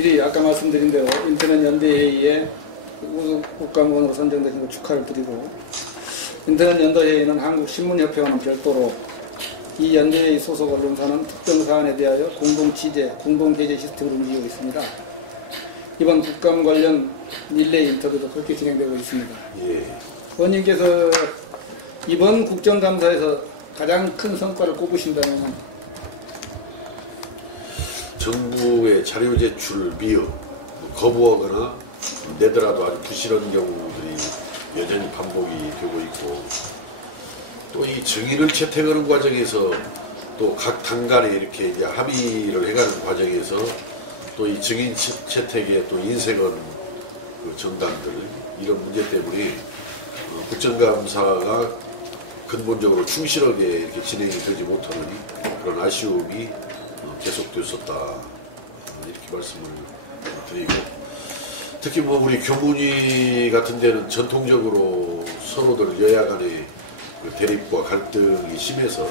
미리 아까 말씀드린 대로 인터넷 연대회의에 우수 국감원으로 선정되신 것 축하를 드리고, 인터넷 연대회의는 한국신문협회와는 별도로 이 연대회의 소속 언론사는 특정 사안에 대하여 공동 취재, 공동 게재 시스템을 움직이고 있습니다. 이번 국감 관련 릴레이 인터뷰도 그렇게 진행되고 있습니다. 예. 의원님께서 이번 국정감사에서 가장 큰 성과를 꼽으신다면? 정부의 자료 제출 미흡, 거부하거나 내더라도 아주 부실한 경우들이 여전히 반복이 되고 있고, 또 이 증인을 채택하는 과정에서 또 각 당 간에 이렇게 이제 합의를 해가는 과정에서 또 이 증인 채택에 또 인색한 그 정당들, 이런 문제 때문에 국정감사가 근본적으로 충실하게 이렇게 진행이 되지 못하는 그런 아쉬움이 계속되었었다, 이렇게 말씀을 드리고, 특히 뭐 우리 교문위 같은 데는 전통적으로 서로들 여야 간의 그 대립과 갈등이 심해서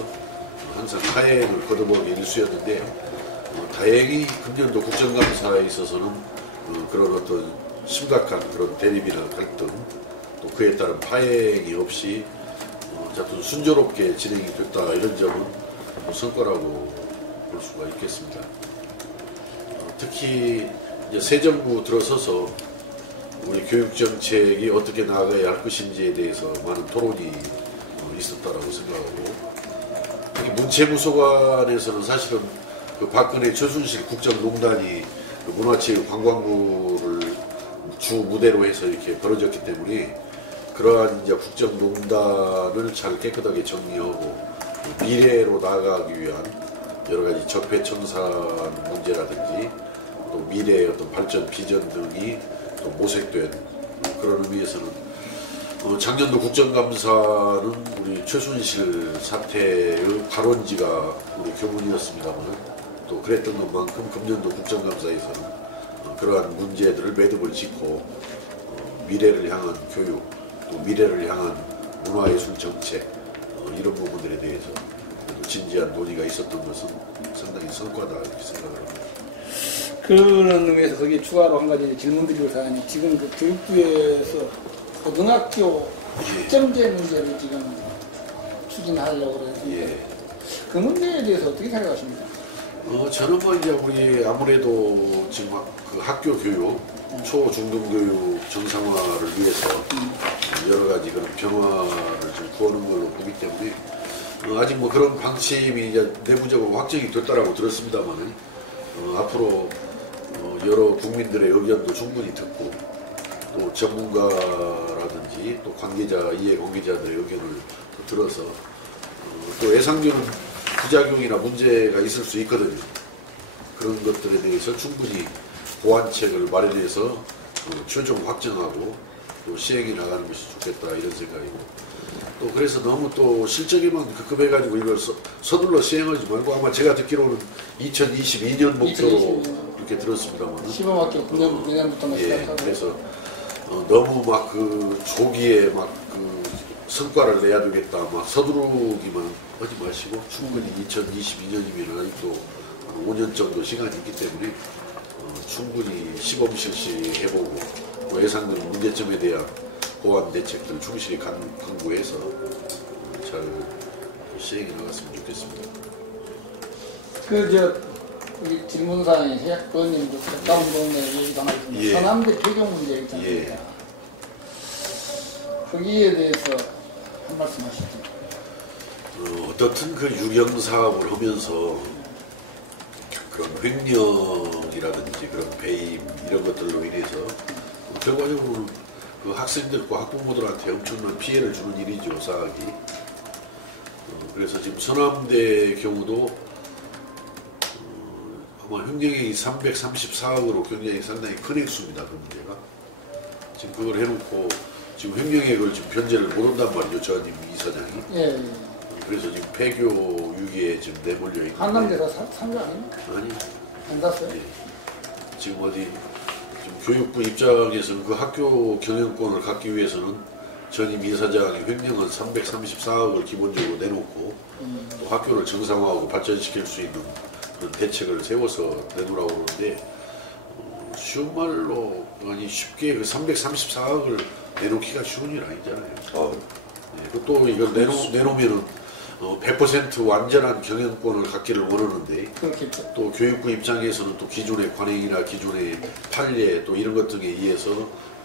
항상 타행을 거듭하기 일쑤였는데, 다행히 금년도 국정감사에 있어서는 그런 어떤 심각한 그런 대립이나 갈등, 또 그에 따른 파행이 없이 어쨌든 순조롭게 진행이 됐다, 이런 점은 성과라고 볼 수가 있겠습니다. 특히 이제 새 정부 들어서서 우리 교육정책이 어떻게 나아가야 할 것인지에 대해서 많은 토론이 있었다라고 생각하고, 특히 문체부소관에서는 사실은 그 박근혜 최순실 국정농단이 그 문화체육관광부를 주 무대로 해서 이렇게 벌어졌기 때문에, 그러한 이제 국정농단을 잘 깨끗하게 정리하고 미래로 나아가기 위한 여러 가지 적폐청산 문제라든지 또 미래의 어떤 발전 비전 등이 또 모색된 그런 의미에서는 작년도 국정감사는 우리 최순실 사태의 발원지가 우리 교문이었습니다만, 또 그랬던 것만큼 금년도 국정감사에서는 그러한 문제들을 매듭을 짓고 미래를 향한 교육, 또 미래를 향한 문화예술 정책, 이런 부분들에 대해서 진지한 논의가 있었던 것은 상당히 성과다, 이렇게 생각을 합니다. 그런 의미에서 거기에 추가로 한 가지 질문드릴 사안이, 지금 그 교육부에서 고등학교 학점제 문제를 지금 추진하려고 그래서 그 문제에 대해서 어떻게 생각하십니까? 저는 뭐 이제 우리 아무래도 지금 그 학교 교육, 초, 중등 교육 정상화를 위해서 여러 가지 그런 변화를 좀 구하는 걸로 보기 때문에 아직 뭐 그런 방침이 이제 내부적으로 확정이 됐다라고 들었습니다만, 앞으로 여러 국민들의 의견도 충분히 듣고, 또 전문가라든지 또 관계자, 이해관계자들의 의견을 들어서 또 예상되는 부작용이나 문제가 있을 수 있거든요. 그런 것들에 대해서 충분히 보완책을 마련해서 최종 확정하고 또 시행해 나가는 것이 좋겠다, 이런 생각이고, 또 그래서 너무 또 실적에만 급급해가지고 이걸 서둘러 시행하지 말고, 아마 제가 듣기로는 2022년 목표로 이렇게 들었습니다만, 시범학교 내년부터 시작하고, 그래서 너무 막 그 조기에 막 그 성과를 내야 되겠다, 막 서두르기만 하지 마시고 충분히 2022년이면 아직도 5년 정도 시간이 있기 때문에 충분히 시범 실시해보고 또 예상되는 문제점에 대한 보완 대책들을 충실히 강구해서 잘 시행해 나갔으면 좋겠습니다. 우리 질문사항에 해학부원님도 가까운 동네 얘기가 나왔습니다. 서남대 폐경 문제 있잖아요. 거기에 대해서 한 말씀 하시죠. 어떻든 그 유령 사업을 하면서 그런 횡령이라든지 그런 배임, 이런 것들로 인해서 결과적으로 그 학생들과 학부모들한테 엄청난 피해를 주는 일이죠, 사학이. 그래서 지금 서남대 경우도 아마 횡령액이 334억으로 굉장히 상당히 큰 액수입니다, 그 문제가. 지금 그걸 해놓고 지금 횡령액을 지금 변제를 못한단 말이죠, 저님 이사장이. 그래서 지금 폐교 위기에 지금 내몰려 있는데. 한남대가 산 거 아니에요? 아니. 안 샀어요? 지금 어디 지금 교육부 입장에서는 그 학교 경영권을 갖기 위해서는 전임 이사장이 횡령은 334억을 기본적으로 내놓고 또 학교를 정상화하고 발전시킬 수 있는 그런 대책을 세워서 내놓으라고 그러는데 쉬운 말로 아니 쉽게 그 334억을 내놓기가 쉬운 일 아니잖아요. 네, 또 이걸 내놓으면은 100% 완전한 경영권을 갖기를 원하는데 그렇겠죠. 또 교육부 입장에서는 또 기존의 관행이나 기존의 판례 또 이런 것 등에 의해서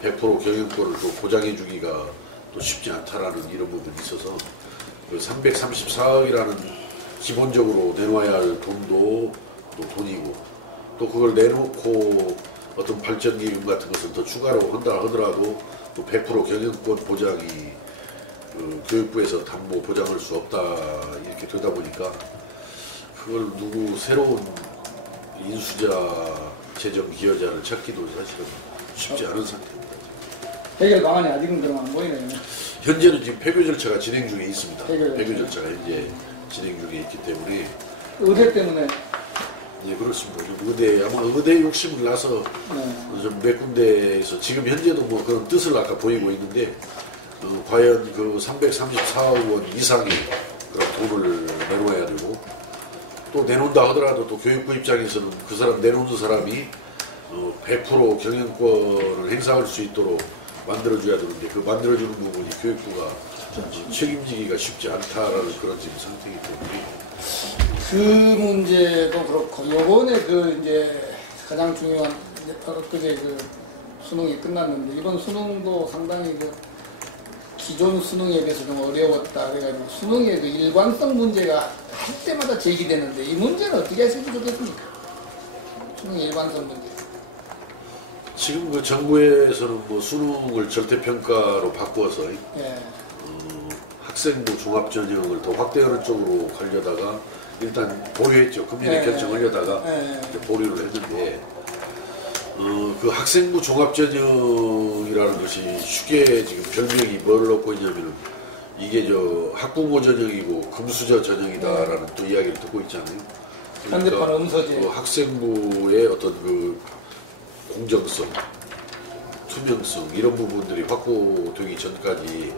100% 경영권을 또 보장해 주기가 또 쉽지 않다라는 이런 부분이 있어서 그 334억이라는 기본적으로 내놓아야 할 돈도 또 돈이고 또 그걸 내놓고 어떤 발전 기금 같은 것을 더 추가로 한다 하더라도 또 100% 경영권 보장이 그 교육부에서 담보 보장할 수 없다 이렇게 되다 보니까 그걸 누구 새로운 인수자 재정 기여자를 찾기도 사실은 쉽지 않은 상태입니다. 해결 방안이 아직은 그럼 안 보이네요. 현재는 지금 폐교 절차가 진행 중에 있습니다. 폐교 폐교 절차가 현재 진행 중에 있기 때문에 의대 때문에. 네, 그렇습니다. 아마 의대 욕심을 나서 좀 몇 군데에서 지금 현재도 뭐 그런 뜻을 아까 보이고 있는데 과연 그 334억 원 이상의 그런 돈을 내놓아야 되고 또 내놓는다 하더라도 또 교육부 입장에서는 그 사람 내놓는 사람이 100% 경영권을 행사할 수 있도록 만들어줘야 되는데 그 만들어주는 부분이 교육부가 책임지기가 쉽지 않다라는 그런 지금 상태이기 때문에 그 문제도 그렇고 요번에 그 이제 가장 중요한 엊그제 그 수능이 끝났는데 이번 수능도 상당히 그 기존 수능에 비해서 좀 어려웠다 그래가지고 수능의 그 일관성 문제가 할 때마다 제기되는데 이 문제는 어떻게 하시면 좋겠습니까? 수능 일관성 문제. 지금 그 정부에서는 뭐 수능을 절대평가로 바꾸어서 학생부 종합전형을 더 확대하는 쪽으로 가려다가 일단 보류했죠. 금년에 결정하려다가 보류를 했는데 그 학생부 종합전형이라는 것이 쉽게 지금 별명이 뭘 넣고 있냐면은 이게 학부모 전형이고 금수저 전형이다라는 또 이야기를 듣고 있잖아요. 현대판 음서제. 그 학생부의 어떤 그 공정성, 투명성 이런 부분들이 확보되기 전까지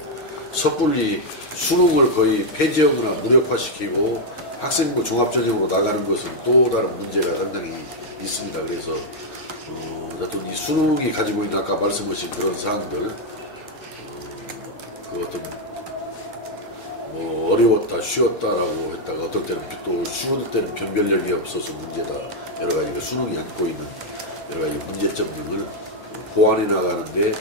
섣불리 수능을 거의 폐지하거나 무력화시키고 학생부 종합전형으로 나가는 것은 또 다른 문제가 상당히 있습니다. 그래서 어떤 이 수능이 가지고 있는 아까 말씀하신 그런 사항들 그 어떤 뭐 어려웠다 쉬웠다라고 했다가 어떨 때는 또 쉬울 때는 변별력이 없어서 문제다 여러 가지 수능이 안고 있는 여러 가지 문제점 등을 보완해 나가는데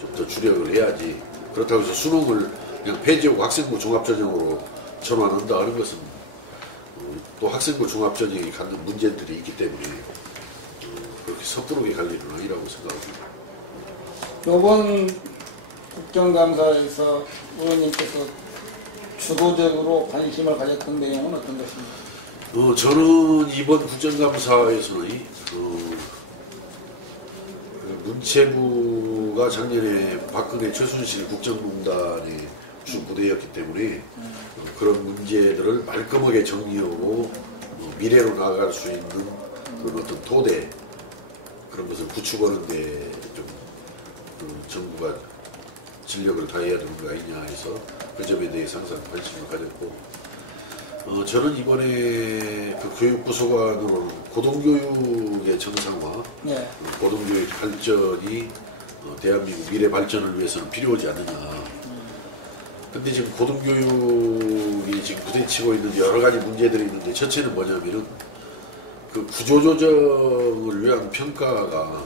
좀 더 주력을 해야지 그렇다고 해서 수능을 그냥 폐지하고 학생부 종합전형으로 전환한다 하는 것은 또 학생부 종합전형이 갖는 문제들이 있기 때문에 그렇게 섣부르게 갈 일은 아니라고 생각합니다. 이번 국정감사에서 의원님께서 주도적으로 관심을 가졌던 내용은 어떤 것입니까? 저는 이번 국정감사에서는 문체부가 작년에 박근혜 최순실 국정농단의 주 부대였기 때문에 그런 문제들을 말끔하게 정리하고 미래로 나아갈 수 있는 그런 어떤 토대 그런 것을 구축하는데 좀 정부가 진력을 다해야 되는 거 아니냐 해서 그 점에 대해서 항상 관심을 가졌고 저는 이번에 그 교육부 소관으로는 고등교육의 정상화, 고등교육 발전이 대한민국 미래 발전을 위해서는 필요하지 않느냐. 근데 지금 고등교육이 지금 부딪히고 있는 여러 가지 문제들이 있는데 첫째는 뭐냐면은 그 구조조정을 위한 평가가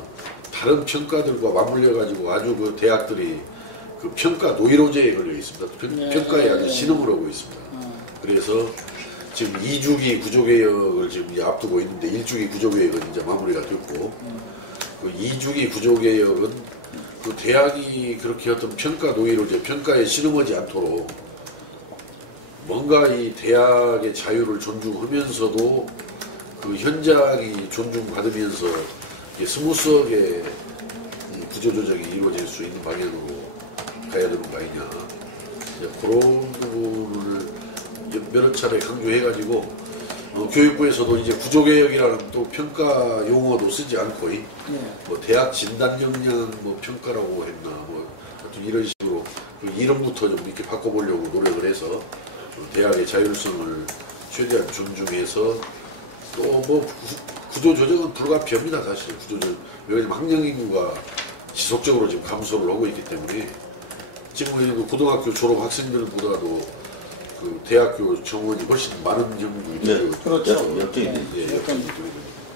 다른 평가들과 맞물려 가지고 아주 그 대학들이 그 평가 노이로제에 걸려 있습니다. 평가에 아주 신음을 하고 있습니다. 그래서 지금 2주기 구조개혁을 지금 이제 앞두고 있는데 1주기 구조개혁은 이제 마무리가 됐고 그 2주기 구조개혁은 그 대학이 그렇게 어떤 평가 노이로제, 평가에 신음하지 않도록 뭔가 이 대학의 자유를 존중하면서도 그 현장이 존중받으면서 스무스하게 구조조정이 이루어질 수 있는 방향으로 가야 되는 거 아니냐. 그런 부분을 여러 차례 강조해가지고 교육부에서도 이제 구조개혁이라는 또 평가 용어도 쓰지 않고 뭐 대학 진단 역량 뭐 평가라고 했나 뭐 하여튼 이런 식으로 그 이름부터 좀 이렇게 바꿔보려고 노력을 해서 대학의 자율성을 최대한 존중해서 또 뭐 구조조정은 불가피합니다. 사실 구조조정. 왜냐하면 학령 인구가 지속적으로 지금 감소를 하고 있기 때문에 지금 고등학교 졸업 학생들보다도 그 대학교 정원이 훨씬 많은 정도이죠. 네, 그렇죠. 역적이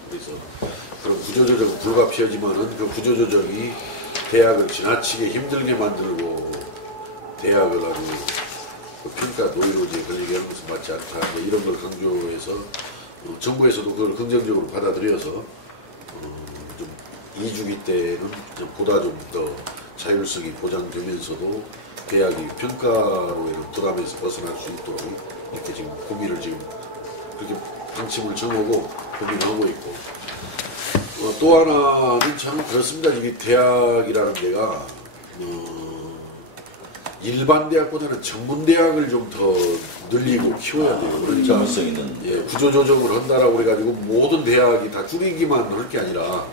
그래서 그런 구조조정은 불가피하지만은 그 구조조정이 대학을 지나치게 힘들게 만들고 대학을 아주 그 평가 노이로제에 걸리게 하는 것은 맞지 않다. 이런 걸 강조해서 정부에서도 그걸 긍정적으로 받아들여서 좀 이주기 때는 좀 보다 좀 더 자율성이 보장되면서도 대학이 평가로 인한 부담에서 벗어날 수 있도록 이렇게 지금 고민을 지금 그렇게 방침을 정하고 고민을 하고 있고 또 하나는 참 그렇습니다. 이게 대학이라는 데가 일반 대학보다는 전문 대학을 좀 더 늘리고 키워야 돼요. 그러니까 전문성 있는 구조조정을 한다라고 그래가지고 모든 대학이 다 줄이기만 할 게 아니라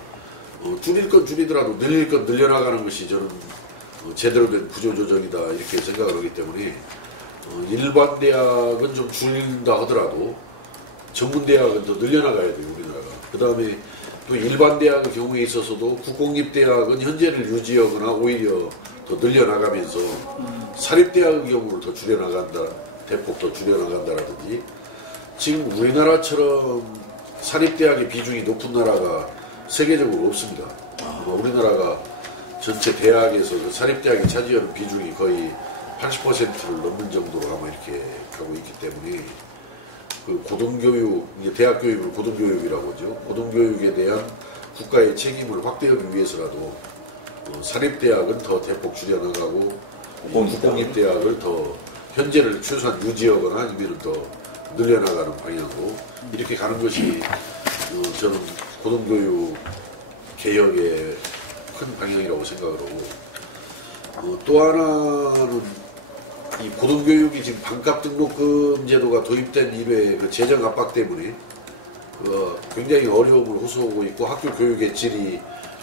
줄일 건 줄이더라도 늘릴 건 늘려나가는 것이 저는 제대로 된 구조조정이다 이렇게 생각을 하기 때문에 일반 대학은 좀 줄인다 하더라도 전문 대학은 더 늘려나가야 돼요. 우리나라가. 그 다음에 또 일반 대학의 경우에 있어서도 국공립대학은 현재를 유지하거나 오히려 더 늘려나가면서 사립대학의 경우를 더 줄여나간다, 대폭 더 줄여나간다라든지 지금 우리나라처럼 사립대학의 비중이 높은 나라가 세계적으로 없습니다. 우리나라가 전체 대학에서 그 사립대학이 차지하는 비중이 거의 80%를 넘는 정도로 아마 이렇게 가고 있기 때문에 그 고등교육, 이제 대학교육을 고등교육이라고 하죠. 고등교육에 대한 국가의 책임을 확대하기 위해서라도 사립대학은 더 대폭 줄여나가고 국공립대학을 더 현재를 최소한 유지하거나 아니면 더 늘려나가는 방향으로 이렇게 가는 것이 저는 고등교육 개혁의 큰 방향이라고 생각을 하고 또 하나는 이 고등교육이 지금 반값 등록금 제도가 도입된 이후에 그 재정 압박 때문에 굉장히 어려움을 호소하고 있고 학교 교육의 질이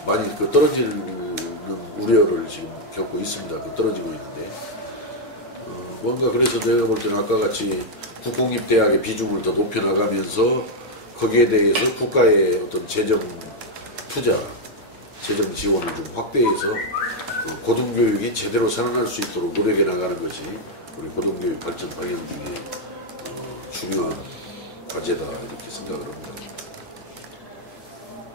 많이 떨어지는 우려를 지금 겪고 있습니다. 떨어지고 있는데 뭔가 그래서 내가 볼 때는 아까 같이 국공립대학의 비중을 더 높여나가면서 거기에 대해서 국가의 어떤 재정 투자, 재정 지원을 좀 확대해서 고등교육이 제대로 살아날 수 있도록 노력해 나가는 것이 우리 고등교육 발전 방향 중에 중요한 과제다 이렇게 생각을 합니다.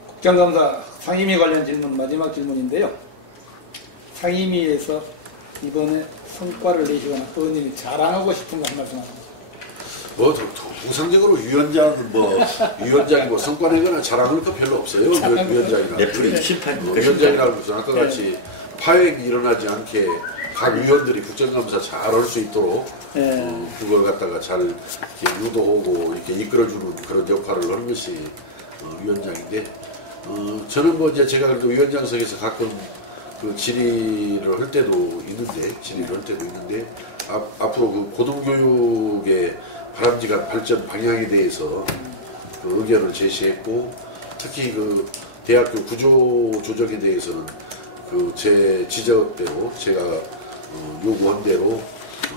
국정감사 상임위 관련 질문 마지막 질문인데요. 상임위에서 이번에 성과를 내시거나 의원님이 자랑하고 싶은 거 한 말씀 하십시오. 통상적으로 위원장이 성과 내거나 자랑할 거 별로 없어요. 위원장이라는 넷플릭스 심판 위원장이라는 것은 아까 같이 파행이 일어나지 않게 각 위원들이 국정감사 잘 할 수 있도록 그걸 갖다가 잘 이렇게 유도하고 이렇게 이끌어주는 그런 역할을 하는 것이 위원장인데 저는 이제 제가 그래도 위원장석에서 가끔 그 질의를 할 때도 있는데 앞으로 그 고등교육의 바람직한 발전 방향에 대해서 그 의견을 제시했고 특히 그 대학교 구조 조정에 대해서는 그 제 지적대로 제가 요구한 대로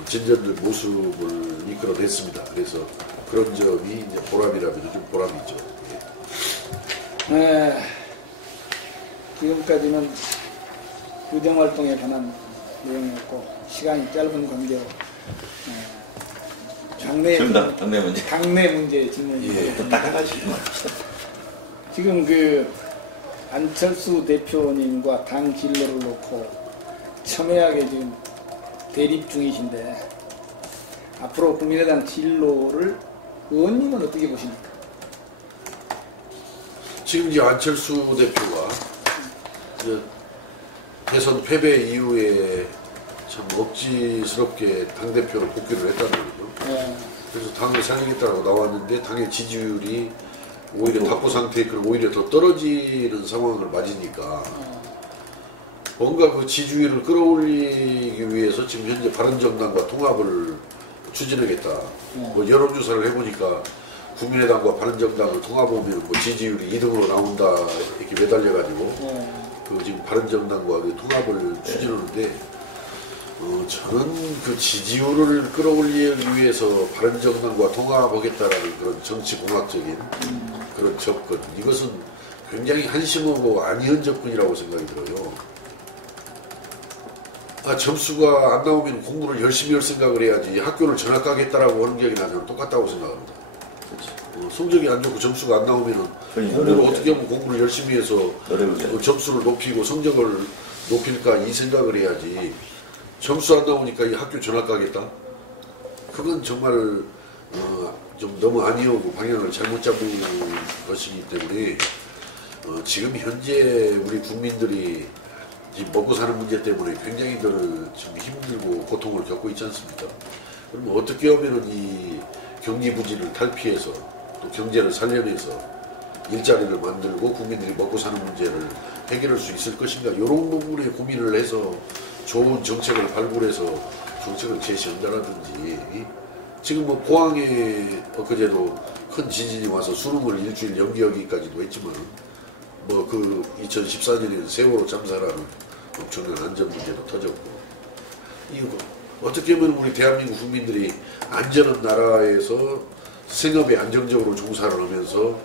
진전된 모습을 이끌어냈습니다. 그래서 그런 점이 이제 보람이라면 좀 보람이죠. 네, 지금까지는 의정활동에 관한 내용이었고 시간이 짧은 관계로 당내 문제 질문인데 딱 하나씩 지금 그 안철수 대표님과 당 진로를 놓고 첨예하게 지금 대립 중이신데 앞으로 국민의당 진로를 의원님은 어떻게 보십니까? 지금 이제 안철수 대표가 대선 패배 이후에 참 억지스럽게 당대표로 복귀를 했다는 거죠. 그래서 당을 살리겠다고 나왔는데 당의 지지율이 오히려 답보 상태에 오히려 더 떨어지는 상황을 맞으니까 뭔가 그 지지율을 끌어올리기 위해서 지금 현재 바른정당과 통합을 추진하겠다. 여론조사를 해보니까 국민의당과 바른정당을 통합하면 지지율이 2등으로 나온다 이렇게 매달려가지고 그 지금 바른정당과 그 통합을 추진하는데 저는 그 지지율을 끌어올리기 위해서 바른정당과 통합하겠다라는 그런 정치공학적인 그런 접근, 이것은 굉장히 한심하고 아니한 접근이라고 생각이 들어요. 점수가 안 나오면 공부를 열심히 할 생각을 해야지 학교를 전학 가겠다라고 하는 게 나는 똑같다고 생각합니다. 성적이 안 좋고 점수가 안 나오면 공부를 어떻게 하면 공부를 열심히 해서 점수를 높이고 성적을 높일까 이 생각을 해야지, 점수 안 나오니까 이 학교 전학 가겠다? 그건 정말 좀 너무 아니하고 방향을 잘못 잡은 것이기 때문에 지금 현재 우리 국민들이 지금 먹고 사는 문제 때문에 굉장히들 지금 힘들고 고통을 겪고 있지 않습니까? 그럼 어떻게 하면 이 경기 부진을 탈피해서 또 경제를 살려내서 일자리를 만들고 국민들이 먹고 사는 문제를 해결할 수 있을 것인가, 이런 부분에 고민을 해서 좋은 정책을 발굴해서 정책을 제시한다라든지, 지금 뭐 포항에 엊그제도 큰 지진이 와서 수능을 일주일 연기하기까지도 했지만 뭐 그 2014년에는 세월호 참사라는 엄청난 안전 문제도 터졌고, 이거 어떻게 보면 우리 대한민국 국민들이 안전한 나라에서 생업에 안정적으로 종사를 하면서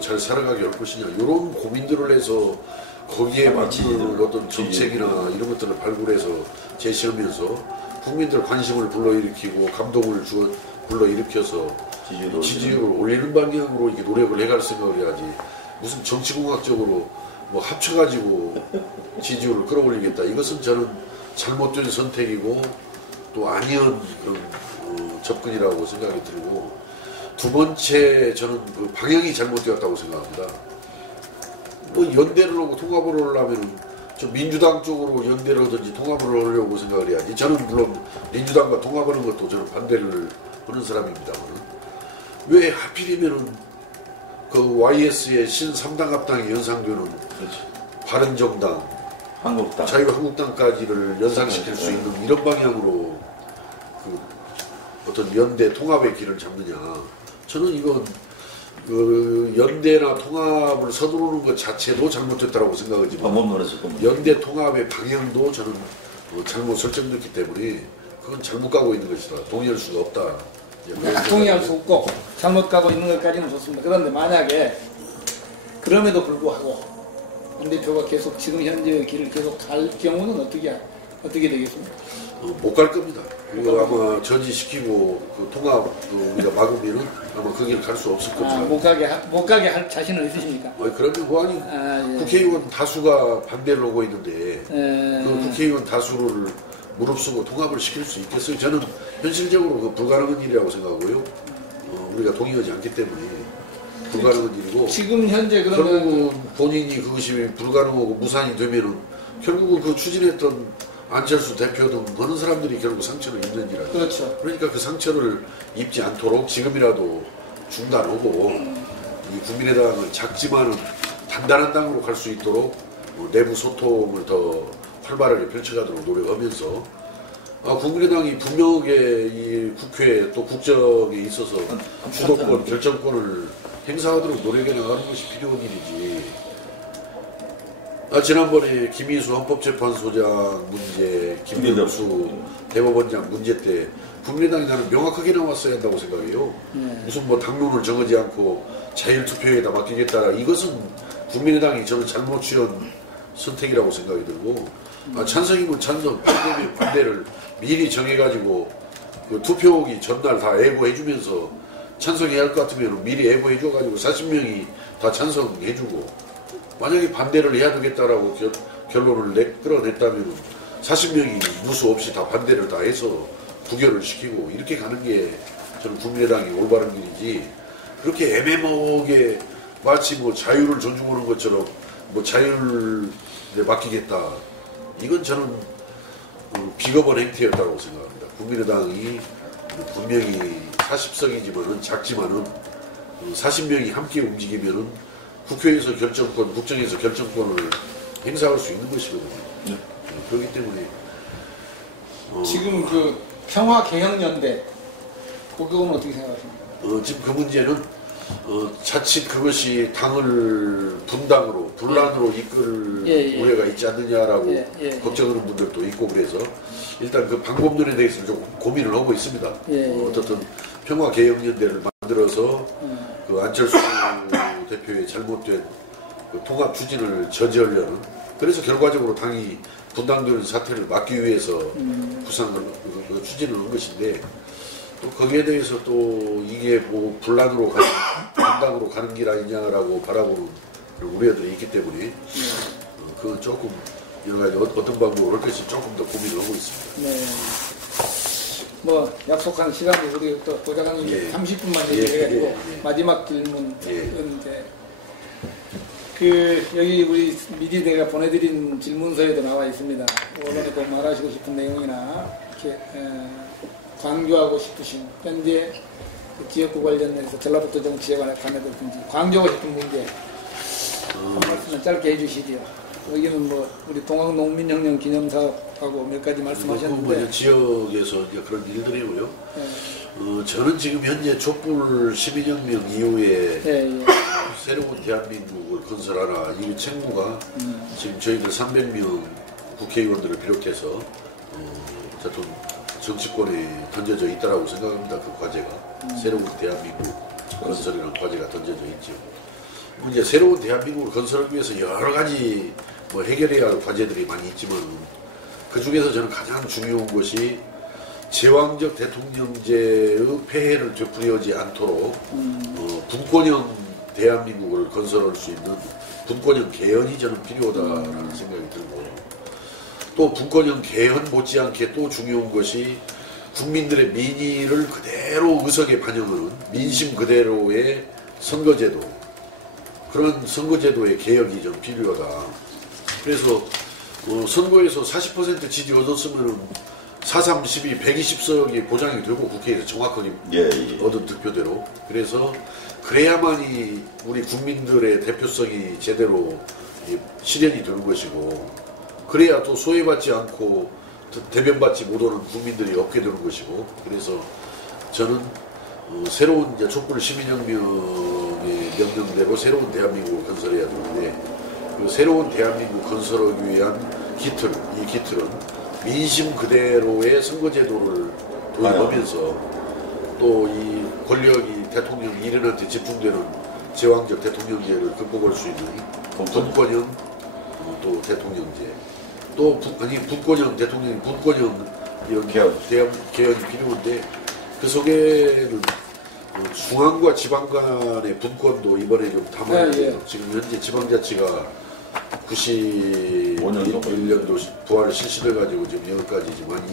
잘 살아가게 할 것이냐, 이런 고민들을 해서 거기에 맞는 어떤 정책이나 이런 것들을 발굴해서 제시하면서 국민들 관심을 불러일으키고 감동을 불러일으켜서 지지율을 올리는 방향으로 이렇게 노력을 해갈 생각을 해야지, 무슨 정치공학적으로 뭐 합쳐가지고 지지율을 끌어올리겠다, 이것은 저는 잘못된 선택이고 또 아니한 그런 접근이라고 생각이 들고, 두 번째 저는 그 방향이 잘못되었다고 생각합니다. 뭐 연대를 하고 통합을 하려면 좀 민주당 쪽으로 연대를 하든지 통합을 하려고 생각을 해야지, 저는 물론 민주당과 통합하는 것도 저는 반대를 하는 사람입니다만, 왜 하필이면은 그 YS의 신3당 합당이 연상되는 바른정당, 한국당, 자유한국당까지를 연상시킬 수 있는 이런 방향으로 그 어떤 연대 통합의 길을 잡느냐, 저는 이건 그 연대나 통합을 서두르는 것 자체도 잘못됐다고 생각하지만 연대 통합의 방향도 저는 잘못 설정됐기 때문에 그건 잘못 가고 있는 것이다, 동의할 수가 없다. 동의할 수 없고 잘못 가고 있는 것까지는 좋습니다. 그런데 만약에 그럼에도 불구하고 안 대표가 계속 지금 현재의 길을 계속 갈 경우는 어떻게 되겠습니까? 못 갈 겁니다. 그리고 아마 저지시키고 그 통합 우리가 막으면은 아마 그 길 갈 수 없을 겁니다. 못 가게 할 자신은 있으십니까? 그러면 뭐하니? 예. 국회의원 다수가 반대를 하고 있는데 그 국회의원 다수를 무릅쓰고 통합을 시킬 수 있겠어요? 저는 현실적으로 그 불가능한 일이라고 생각하고요. 우리가 동의하지 않기 때문에 불가능한 일이고, 지금 현재 그러면 결국은 본인이 그것이 불가능하고 무산이 되면은 결국은 그 추진했던 안철수 대표 등 많은 사람들이 결국 상처를 입는지라. 그렇죠. 그러니까 그 상처를 입지 않도록 지금이라도 중단하고 이 국민의당은 작지만은 단단한 당으로 갈 수 있도록 내부 소통을 더 활발하게 펼쳐가도록 노력하면서, 국민의당이 분명하게 이 국회 또 국정에 있어서 주도권, 결정권을 행사하도록 노력해 나가는 것이 필요한 일이지. 지난번에 김희수 헌법재판소장 문제, 김명수 대법원장 문제 때 국민의당이 나는 명확하게 나왔어야 한다고 생각해요. 무슨 뭐 당론을 정하지 않고 자율투표에다 맡기겠다, 이것은 국민의당이 저는 잘못 취한 선택이라고 생각이 들고, 찬성이면 찬성, 반대면 반대를 미리 정해가지고 그 투표 오기 전날 다 예고해주면서 찬성해야 할 것 같으면 미리 예고해줘가지고 40명이 다 찬성해주고, 만약에 반대를 해야 되겠다라고 결론을 끌어냈다면 40명이 무수 없이 다 반대를 다 해서 부결을 시키고 이렇게 가는 게 저는 국민의당이 올바른 길이지, 그렇게 애매모호하게 마치 뭐 자유를 존중하는 것처럼 뭐 자유를 맡기겠다, 이건 저는 비겁한 행태였다고 생각합니다. 국민의당이 분명히 40석이지만은 작지만은 40명이 함께 움직이면은 국회에서 결정권, 국정에서 결정권을 행사할 수 있는 것이거든요. 그렇기 때문에 지금 그 평화개혁연대 그건 어떻게 생각하십니까? 지금 그 문제는 자칫 그것이 당을 분란으로 이끌 우려가 있지 않느냐라고 걱정하는 분들도 있고 그래서 일단 그 방법론에 대해서 좀 고민을 하고 있습니다. 어떻든 평화개혁연대를 만들어서 그 안철수 대표의 잘못된 그 통합 추진을 저지하려는 그래서 결과적으로 당이 분당되는 사태를 막기 위해서 부상을 추진을 한 것인데 또 거기에 대해서 또 이게 뭐 분당으로 가는 길 아니냐라고 바라보는 우려들이 있기 때문에 그건 조금 여러 가지 어떤 방법으로 할 것인지 조금 더 고민을 하고 있습니다. 네. 뭐 약속한 시간이 우리 또 보좌관님 30분만 얘기해가지고 마지막 질문인데 그 여기 우리 미리 내가 보내드린 질문서에도 나와 있습니다. 언론에 꼭 말하시고 싶은 내용이나 이렇게 강조하고 싶으신 현재 지역구 관련해서 전라북도 정치에 관해서든지 강조하고 싶은 문제 한 말씀을 짧게 해주시지요. 여기는 뭐 우리 동학농민혁명 기념사업하고 몇 가지 말씀하셨는데 지역에서 이제 그런 일들이고요. 저는 지금 현재 촛불 시민혁명 이후에 새로운 대한민국을 건설하라 이 책무가 지금 저희들 300명 국회의원들을 비롯해서 어쨌든 정치권에 던져져 있다라고 생각합니다. 그 과제가 새로운 대한민국 건설이라는 과제가 던져져 있죠. 이제 새로운 대한민국을 건설하기 위해서 여러 가지 뭐 해결해야 할 과제들이 많이 있지만 그 중에서 저는 가장 중요한 것이 제왕적 대통령제의 폐해를 되풀이하지 않도록 분권형 대한민국을 건설할 수 있는 분권형 개헌이 저는 필요하다라는 생각이 들고 또 분권형 개헌 못지않게 또 중요한 것이 국민들의 민의를 그대로 의석에 반영하는 민심 그대로의 선거제도 그런 선거제도의 개혁이 좀 필요하다. 그래서 선거에서 40% 지지 얻었으면 4, 3, 12, 120석이 보장이 되고 국회에서 정확하게 얻은 득표대로 그래서 그래야만이 우리 국민들의 대표성이 제대로 실현이 되는 것이고 그래야 또 소외받지 않고 대변받지 못하는 국민들이 없게 되는 것이고 그래서 저는 새로운 이제 촛불 시민혁명의 명령대로 새로운 대한민국을 건설해야 되는데 그 새로운 대한민국 건설하기 위한 이 기틀은 민심 그대로의 선거제도를 도입하면서 또 이 권력이 대통령 일인한테 집중되는 제왕적 대통령제를 극복할 수 있는 분권형 또 대통령제 또 분권형 이런 개헌이 필요한데 그 속에는 중앙과 지방 간의 분권도 이번에 좀 담아야 돼요. 지금 현재 지방자치가 91년도 부활을 실시돼가지고 지금 여기까지 지금 한 5,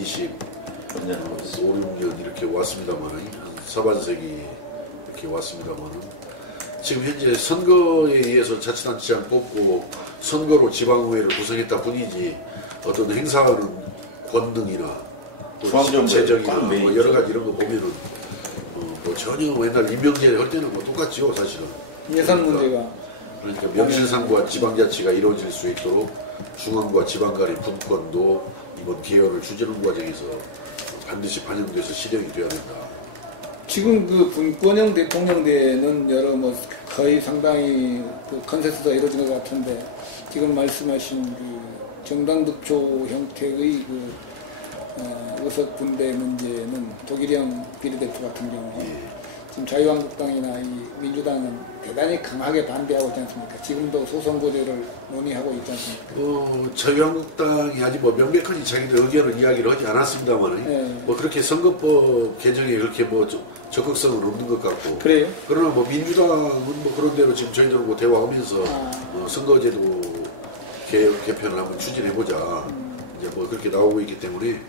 6년 이렇게 왔습니다만 서반세기 이렇게 왔습니다만 지금 현재 선거에 의해서 자치단체장 뽑고 선거로 지방의회를 구성했다 뿐이지 어떤 행사하는 권능이나 또 재정이나 뭐 여러 가지 이런 거 보면은 뭐 전혀 옛날 임명제 할 때는 뭐 똑같지요 사실은. 예산 문제가. 그러니까 명실상부한 지방자치가 이루어질 수 있도록 중앙과 지방 간의 분권도 이번 개헌을 추진하는 과정에서 반드시 반영돼서 실현이 되어야 된다. 지금 그 분권형 대통령제는 여러 뭐 거의 상당히 그 컨센서스가 이루어진 것 같은데 지금 말씀하신 그 정당 득표 형태의 그 의석 분배 문제는 독일형 비례대표 같은 경우 지금 자유한국당이나 이 민주당은 대단히 강하게 반대하고 있지 않습니까? 지금도 소선거제를 논의하고 있지 않습니까? 자유한국당이 아직 뭐 명백하게 자기들 의견을 이야기를 하지 않았습니다만 뭐 그렇게 선거법 개정에 그렇게 뭐 적극성은 없는 것 같고 그래요? 그러나 뭐 민주당은 뭐 그런 대로 지금 저희들하고 대화하면서 선거제도 개편을 한번 추진해보자 이제 뭐 그렇게 나오고 있기 때문에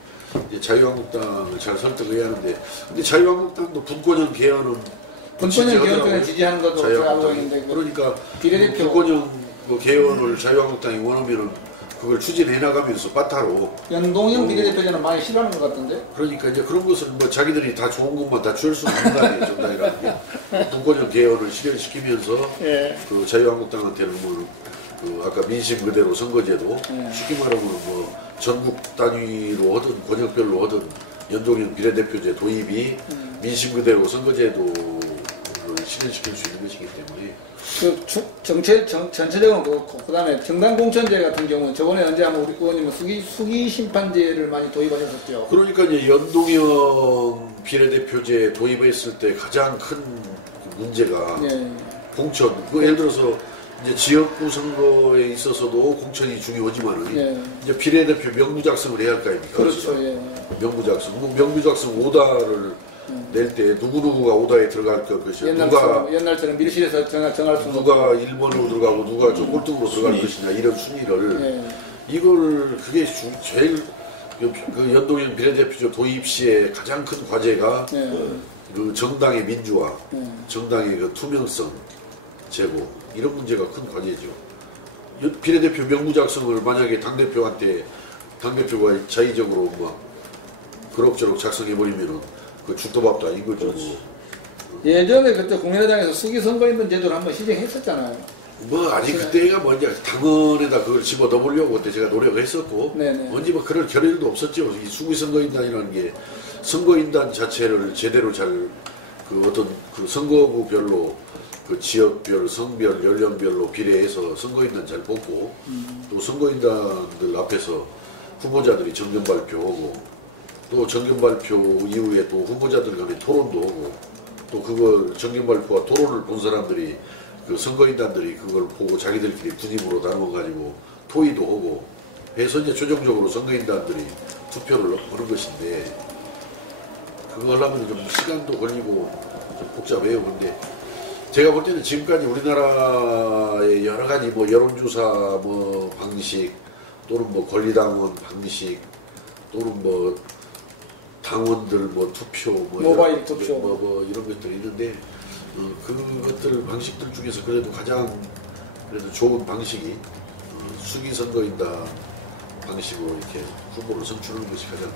이제 자유한국당을 잘 설득해야 하는데 근데 자유한국당도 분권형 개헌은 분권형 개헌을 지지하는 것도 제가 알고 있는데 그러니까 비례대표 분권형 개헌을 자유한국당이 원하면은 그걸 추진해 나가면서 빠타로 연동형 비례대표제는 많이 싫어하는 것 같던데. 그러니까 이제 그런 것을 뭐 자기들이 다 좋은 것만 다 줄 수는 없는 거 아니에요 정당이라는 게 분권형 개헌을 실현시키면서 그 자유한국당한테는 뭐 그 아까 민심 그대로 선거제도 쉽게 말하면 뭐 전국 단위로 하든 권역별로 하든 연동형 비례대표제 도입이 민심 그대로 선거제도를 실현시킬 수 있는 것이기 때문에 전체적으로 그렇고, 그 다음에 정당공천제 같은 경우는 저번에 언제 한번 우리 의원님은 수기 심판제를 많이 도입하셨었죠. 그러니까 이제 연동형 비례대표제 도입했을 때 가장 큰 문제가 네. 공천. 예를 들어서 이제 지역구 선거에 있어서도 공천이 중요하지만은 네. 이제 비례대표 명부 작성을 해야 할 거 아닙니까? 그렇죠. 예. 명부 작성. 명부 작성 오다를 낼 때 누구누구가 오다에 들어갈 것이냐, 옛날처럼 밀실에서 정할 수 누가 1번으로 들어가고 누가 저 꼴등으로 들어갈 것이냐 이런 순위를 네. 이걸 그게 제일 그 연동형 비례대표제 도입 시에 가장 큰 과제가 네. 그 정당의 민주화, 정당의 그 투명성 제고 이런 문제가 큰 과제죠. 비례대표 명부 작성을 만약에 당대표가 자의적으로 막 그럭저럭 작성해버리면은 그 죽도밥도 아닌 거죠. 예전에 그때 국민의당에서 수기 선거인단 제도를 한번 시행했었잖아요. 뭐 아니 그때가 뭐냐 당원에다 그걸 집어 넣으려고 그때 제가 노력을 했었고 네네. 언제 뭐 그럴 겨를도 없었죠. 이 수기 선거인단이라는 게 선거인단 자체를 제대로 잘 그 어떤 그 선거구별로 그 지역별, 성별, 연령별로 비례해서 선거인단 잘 뽑고 또 선거인단들 앞에서 후보자들이 정견 발표하고 또 정견 발표 이후에 또 후보자들 간에 토론도 하고 또 그걸 정견 발표와 토론을 본 사람들이 그 선거인단들이 그걸 보고 자기들끼리 군임으로 나눠가지고 토의도 하고 해서 이제 최종적으로 선거인단들이 투표를 하는 것인데 그거 하려면 좀 시간도 걸리고 좀 복잡해요. 근데 제가 볼 때는 지금까지 우리나라의 여러 가지 뭐 여론조사 뭐 방식 또는 뭐 권리당원 방식 또는 뭐 당원들 뭐 투표 뭐 모바일 이런, 투표 뭐 이런 것들이 있는데 그것들 방식들 중에서 그래도 가장 그래도 좋은 방식이 수기 선거인단 방식으로 이렇게 후보를 선출하는 것이 가장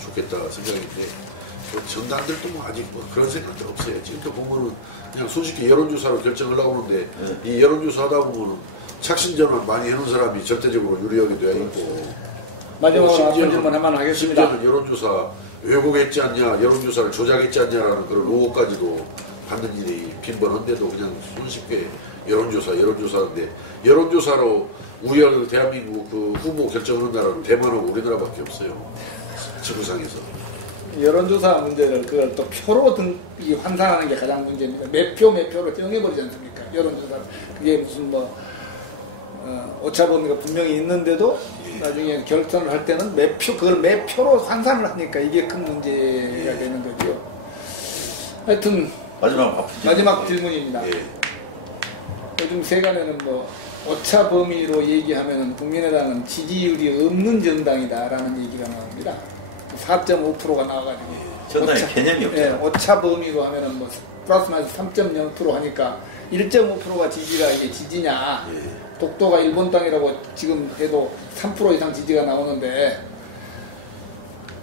좋겠다 생각인데 정당들도 뭐 아직 뭐 그런 생각들 없어요. 지금도 보면은 그냥 솔직히 여론조사로 결정하려고 하는데 이 여론조사 하다 보면은 착신전환 많이 해놓은 사람이 절대적으로 유리하게 되어 있고 마지막으로 한 질문 한번 하겠습니다. 심지어는 여론조사 왜곡했지 않냐, 여론조사를 조작했지 않냐라는 그런 의혹까지도 받는 일이 빈번한데도 그냥 손쉽게 여론조사인데 여론조사로 우열 대한민국 그 후보 결정하는 나라는 대만하고 우리나라밖에 없어요. 지구상에서. 여론조사 문제를 그걸 또 표로 환산하는 게 가장 문제입니다. 매표로 정해버리지 않습니까? 여론조사 그게 무슨 뭐 오차범위가 분명히 있는데도 나중에 결선을 할 때는 그걸 매표로 환산을 하니까 이게 큰 문제가 되는 거죠. 하여튼 마지막 질문입니다. 요즘 세간에는 뭐 오차 범위로 얘기하면은 국민의당은 지지율이 없는 정당이다라는 얘기가 나옵니다. 4.5%가 나와가지고 정당의 개념이 없죠. 예, 오차 범위로 하면은 뭐 플러스 마이너스 3.0% 하니까 1.5%가 지지가 이게 지지냐? 독도가 일본 땅이라고 지금 해도 3% 이상 지지가 나오는데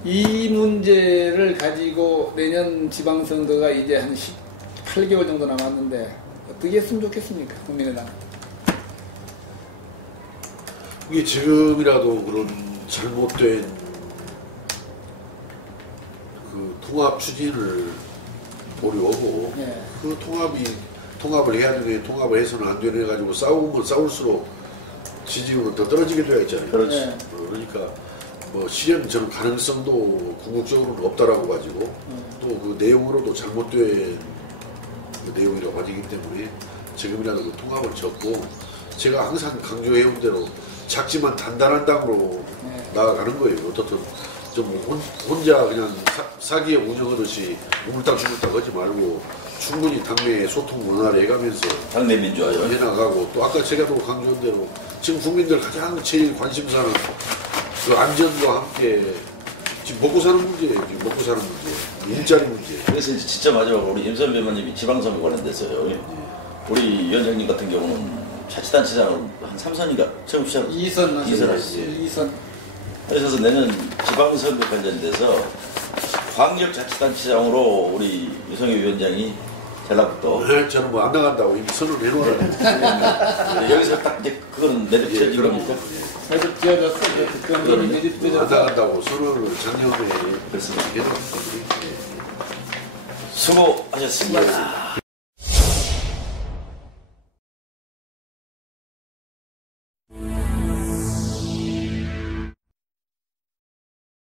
이 문제를 가지고 내년 지방선거가 이제 한 18개월 정도 남았는데 어떻게 했으면 좋겠습니까? 국민의당. 이게 지금이라도 그런 잘못된 그 통합 추진을 보려고 그 통합을 해야 되는데 통합을 해서는 안 되네 가지고 싸우면 싸울수록 지지율은 더 떨어지게 되어 있잖아요. 그렇지. 그러니까 뭐 실현 저는 가능성도 궁극적으로는 없다라고 가지고 또 그 내용으로도 잘못된 그 내용이라고 가지기 때문에 지금이라도 그 통합을 접고 제가 항상 강조해온 대로 작지만 단단한 당으로 나아가는 거예요. 어떻든 좀 혼자 그냥 사기에 운영하듯이 우물딱 주물딱 하지 말고 충분히 당내에 소통 원활히 해가면서 당내 민주화요. 해나가고 또 아까 제가 또 강조한 대로 지금 국민들 가장 제일 관심사는 그 안전과 함께 지금 먹고 사는 문제예요. 지금 먹고 사는 문제, 일자리 문제. 그래서 이제 진짜 마지막으로 우리 임선 의원님이 지방선거 관련돼서요. 우리 위원장님 같은 경우는 자치단체장을 한 3선인가 처음 시작 2선 하시죠. 2선. 그래서 내년 지방선거 관련돼서 광역자치단체장으로 우리 유성희 위원장이 전라북도. 네, 저는 뭐 안 나간다고 이미 선을 내놓으라고. 여기서 딱 이제 그건 내려쳐진 겁니까? 매듭 지어졌어. 그건 매듭 안 지어졌어. 나간다고 선을 작년에 그렇습니다. 해놓은 분들이 수고하셨습니다.